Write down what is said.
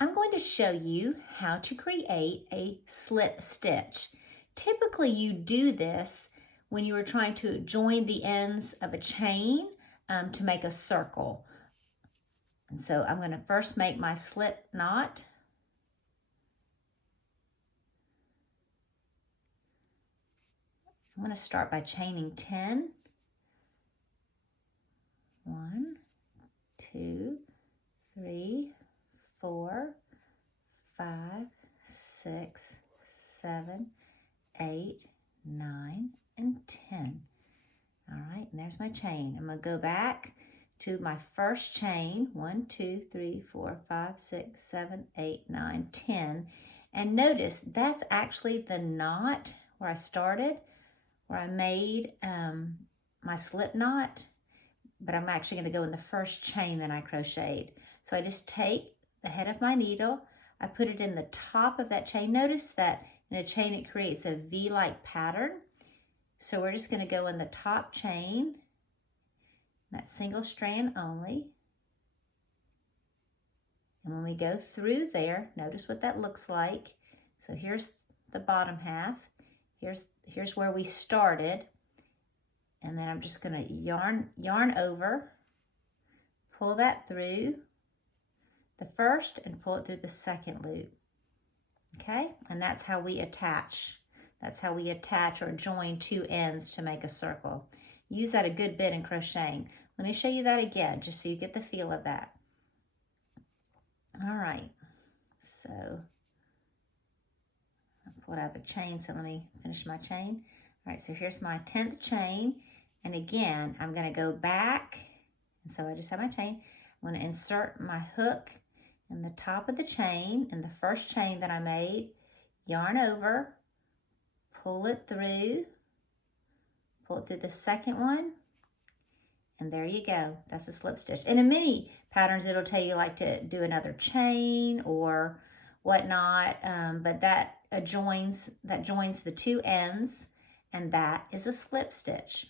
I'm going to show you how to create a slip stitch. Typically you do this when you are trying to join the ends of a chain to make a circle. And so I'm going to first make my slip knot. I'm going to start by chaining 10. 1, 2, 3, 4, 5, 6, 7, 8, 9, and 10. All right, and there's my chain. I'm going to go back to my first chain. 1, 2, 3, 4, 5, 6, 7, 8, 9, 10. And notice that's actually the knot where I started, where I made my slip knot, but I'm actually going to go in the first chain that I crocheted. So I just take the head of my needle, I put it in the top of that chain. Notice that in a chain it creates a V-like pattern. So we're just going to go in the top chain, that single strand only. And when we go through there, notice what that looks like. So here's the bottom half. Here's where we started. And then I'm just going to yarn over, pull that through the first and pull it through the second loop. Okay? And that's how we attach. That's how we attach or join two ends to make a circle. Use that a good bit in crocheting. Let me show you that again, just so you get the feel of that. All right, so I pulled out a chain, so let me finish my chain. All right, so here's my 10th chain. And again, I'm gonna go back. And so I just have my chain. I'm gonna insert my hook in the top of the chain, in the first chain that I made, yarn over, pull it through the second one, and there you go. That's a slip stitch. And in many patterns, it'll tell you like to do another chain or whatnot, but that joins the two ends, and that is a slip stitch.